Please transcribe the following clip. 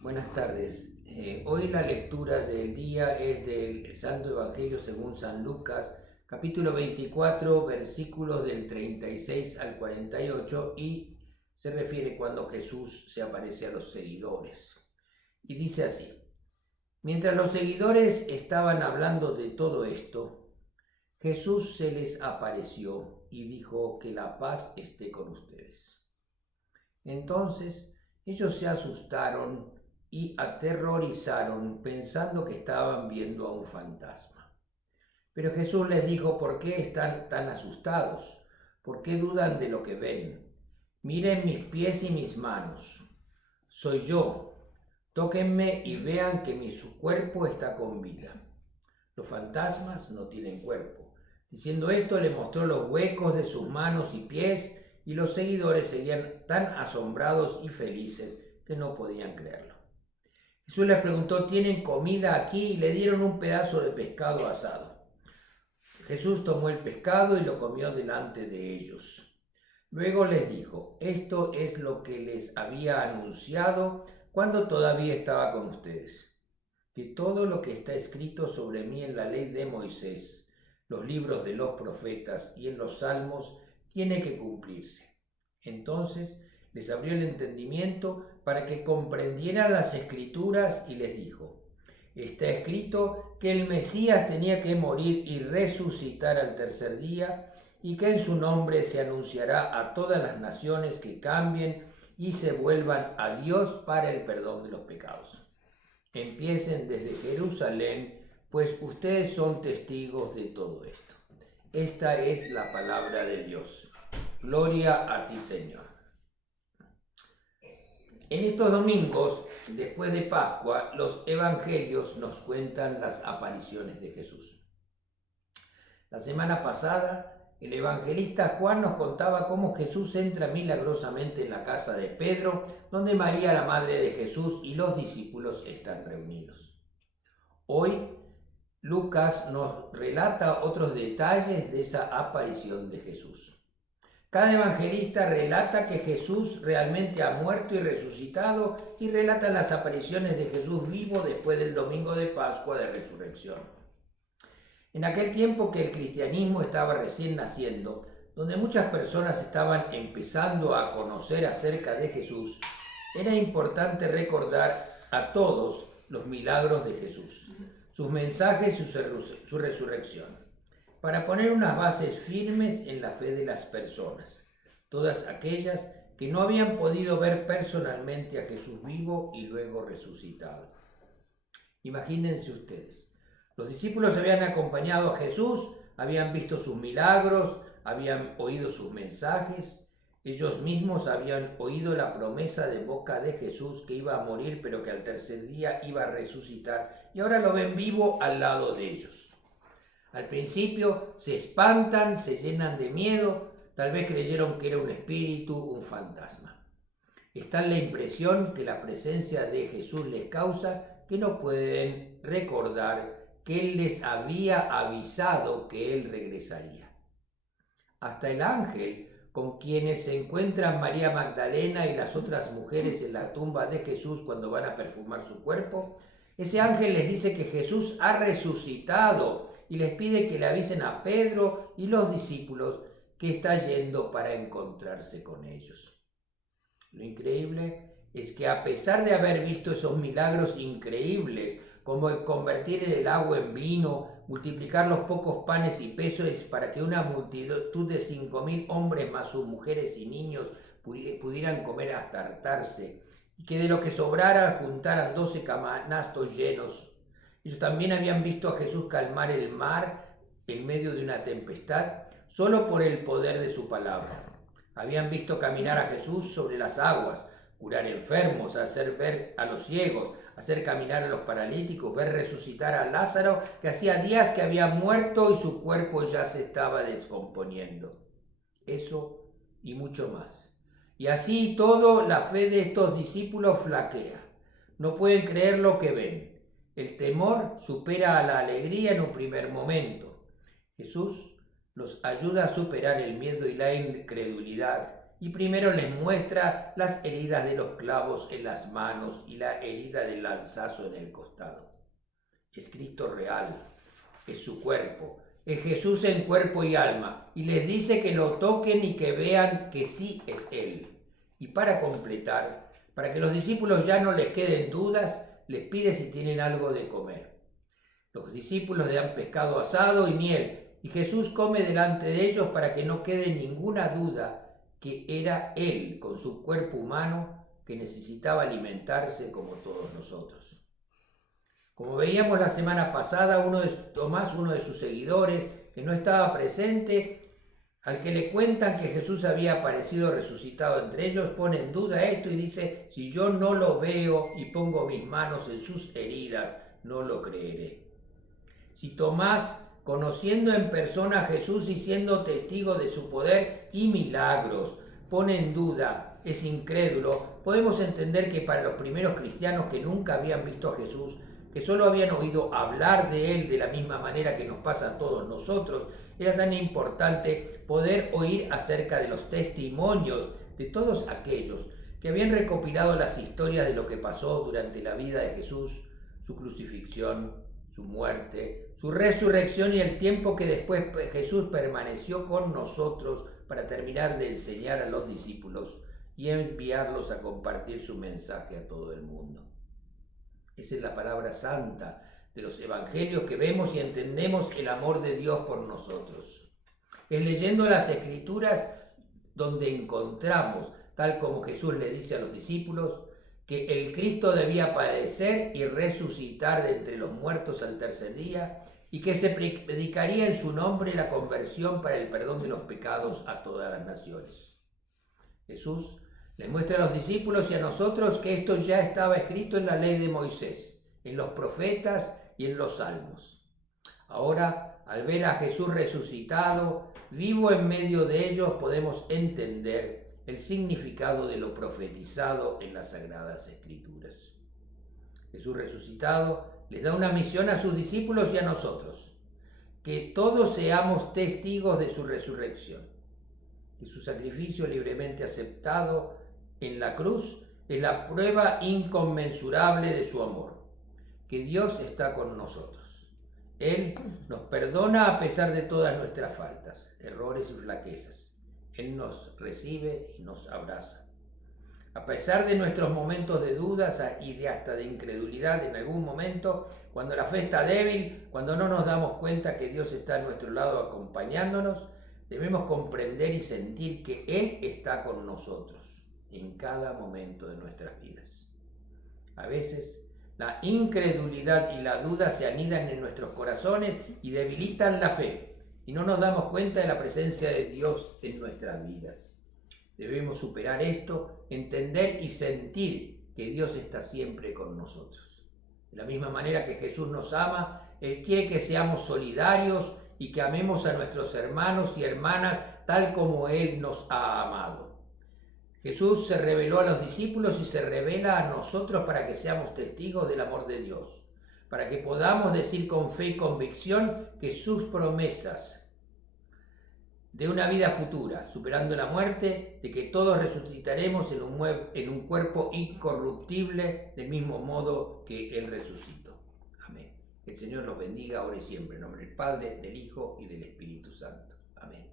Buenas tardes. Hoy la lectura del día es del Santo Evangelio según San Lucas, capítulo 24, versículos del 36 al 48 y se refiere cuando Jesús se aparece a los seguidores. Y dice así: mientras los seguidores estaban hablando de todo esto, Jesús se les apareció y dijo que la paz esté con ustedes. Entonces ellos se asustaron y aterrorizaron pensando que estaban viendo a un fantasma. Pero Jesús les dijo: ¿por qué están tan asustados? ¿Por qué dudan de lo que ven? Miren mis pies y mis manos. Soy yo. Tóquenme y vean que mi cuerpo está con vida. Los fantasmas no tienen cuerpo. Diciendo esto, le mostró los huecos de sus manos y pies, y los seguidores seguían tan asombrados y felices que no podían creerlo. Jesús les preguntó: ¿tienen comida aquí? Y le dieron un pedazo de pescado asado. Jesús tomó el pescado y lo comió delante de ellos. Luego les dijo: esto es lo que les había anunciado cuando todavía estaba con ustedes, que todo lo que está escrito sobre mí en la ley de Moisés, los libros de los profetas y en los salmos tiene que cumplirse. Entonces les abrió el entendimiento para que comprendieran las escrituras y les dijo: está escrito que el Mesías tenía que morir y resucitar al tercer día, y que en su nombre se anunciará a todas las naciones que cambien y se vuelvan a Dios para el perdón de los pecados. Empiecen desde Jerusalén, pues ustedes son testigos de todo esto. Esta es la palabra de Dios. Gloria a ti, Señor. En estos domingos, después de Pascua, los evangelios nos cuentan las apariciones de Jesús. La semana pasada, el evangelista Juan nos contaba cómo Jesús entra milagrosamente en la casa de Pedro, donde María, la madre de Jesús, y los discípulos están reunidos. Hoy, Lucas nos relata otros detalles de esa aparición de Jesús. Cada evangelista relata que Jesús realmente ha muerto y resucitado, y relatan las apariciones de Jesús vivo después del domingo de Pascua de Resurrección. En aquel tiempo que el cristianismo estaba recién naciendo, donde muchas personas estaban empezando a conocer acerca de Jesús, era importante recordar a todos los milagros de Jesús, sus mensajes y su resurrección, para poner unas bases firmes en la fe de las personas, todas aquellas que no habían podido ver personalmente a Jesús vivo y luego resucitado. Imagínense ustedes, los discípulos habían acompañado a Jesús, habían visto sus milagros, habían oído sus mensajes, ellos mismos habían oído la promesa de boca de Jesús que iba a morir pero que al tercer día iba a resucitar, y ahora lo ven vivo al lado de ellos. Al principio se espantan, se llenan de miedo, tal vez creyeron que era un espíritu, un fantasma. Está la impresión que la presencia de Jesús les causa que no pueden recordar que Él les había avisado que Él regresaría. Hasta el ángel con quienes se encuentran María Magdalena y las otras mujeres en la tumba de Jesús cuando van a perfumar su cuerpo, ese ángel les dice que Jesús ha resucitado y les pide que le avisen a Pedro y los discípulos que está yendo para encontrarse con ellos. Lo increíble es que a pesar de haber visto esos milagros increíbles, como convertir el agua en vino, multiplicar los pocos panes y peces para que una multitud de 5.000 hombres más sus mujeres y niños pudieran comer hasta hartarse, y que de lo que sobrara juntaran 12 canastos llenos. Ellos también habían visto a Jesús calmar el mar en medio de una tempestad, solo por el poder de su palabra. Habían visto caminar a Jesús sobre las aguas, curar enfermos, hacer ver a los ciegos, hacer caminar a los paralíticos, ver resucitar a Lázaro, que hacía días que había muerto y su cuerpo ya se estaba descomponiendo. Eso y mucho más. Y así todo, la fe de estos discípulos flaquea. No pueden creer lo que ven. El temor supera a la alegría en un primer momento. Jesús los ayuda a superar el miedo y la incredulidad, y primero les muestra las heridas de los clavos en las manos y la herida del lanzazo en el costado. Es Cristo real, es su cuerpo, es Jesús en cuerpo y alma, y les dice que lo toquen y que vean que sí es Él. Y para completar, para que los discípulos ya no les queden dudas, les pide si tienen algo de comer. Los discípulos le dan pescado asado y miel, y Jesús come delante de ellos para que no quede ninguna duda que era Él, con su cuerpo humano, que necesitaba alimentarse como todos nosotros. Como veíamos la semana pasada, Tomás, uno de sus seguidores, que no estaba presente, al que le cuentan que Jesús había aparecido resucitado entre ellos, pone en duda esto y dice: si yo no lo veo y pongo mis manos en sus heridas, no lo creeré. Si Tomás, conociendo en persona a Jesús y siendo testigo de su poder y milagros, pone en duda, es incrédulo, podemos entender que para los primeros cristianos que nunca habían visto a Jesús, que solo habían oído hablar de Él de la misma manera que nos pasa a todos nosotros, era tan importante poder oír acerca de los testimonios de todos aquellos que habían recopilado las historias de lo que pasó durante la vida de Jesús, su crucifixión, su muerte, su resurrección y el tiempo que después Jesús permaneció con nosotros para terminar de enseñar a los discípulos y enviarlos a compartir su mensaje a todo el mundo. Esa es la palabra santa de los evangelios, que vemos y entendemos el amor de Dios por nosotros. Es leyendo las Escrituras donde encontramos, tal como Jesús le dice a los discípulos, que el Cristo debía padecer y resucitar de entre los muertos al tercer día, y que se predicaría en su nombre la conversión para el perdón de los pecados a todas las naciones. Jesús les muestra a los discípulos y a nosotros que esto ya estaba escrito en la ley de Moisés, en los profetas y en los salmos. Ahora, al ver a Jesús resucitado, vivo en medio de ellos, podemos entender el significado de lo profetizado en las Sagradas Escrituras. Jesús resucitado les da una misión a sus discípulos y a nosotros: que todos seamos testigos de su resurrección, que su sacrificio libremente aceptado en la cruz es la prueba inconmensurable de su amor, que Dios está con nosotros. Él nos perdona a pesar de todas nuestras faltas, errores y flaquezas. Él nos recibe y nos abraza. A pesar de nuestros momentos de dudas y hasta de incredulidad en algún momento, cuando la fe está débil, cuando no nos damos cuenta que Dios está a nuestro lado acompañándonos, debemos comprender y sentir que Él está con nosotros en cada momento de nuestras vidas. A veces, la incredulidad y la duda se anidan en nuestros corazones y debilitan la fe, y no nos damos cuenta de la presencia de Dios en nuestras vidas. Debemos superar esto, entender y sentir que Dios está siempre con nosotros. De la misma manera que Jesús nos ama, Él quiere que seamos solidarios y que amemos a nuestros hermanos y hermanas tal como Él nos ha amado. Jesús se reveló a los discípulos y se revela a nosotros para que seamos testigos del amor de Dios, para que podamos decir con fe y convicción que sus promesas de una vida futura, superando la muerte, de que todos resucitaremos en un cuerpo incorruptible, del mismo modo que Él resucitó. Amén. Que el Señor los bendiga ahora y siempre, en nombre del Padre, del Hijo y del Espíritu Santo. Amén.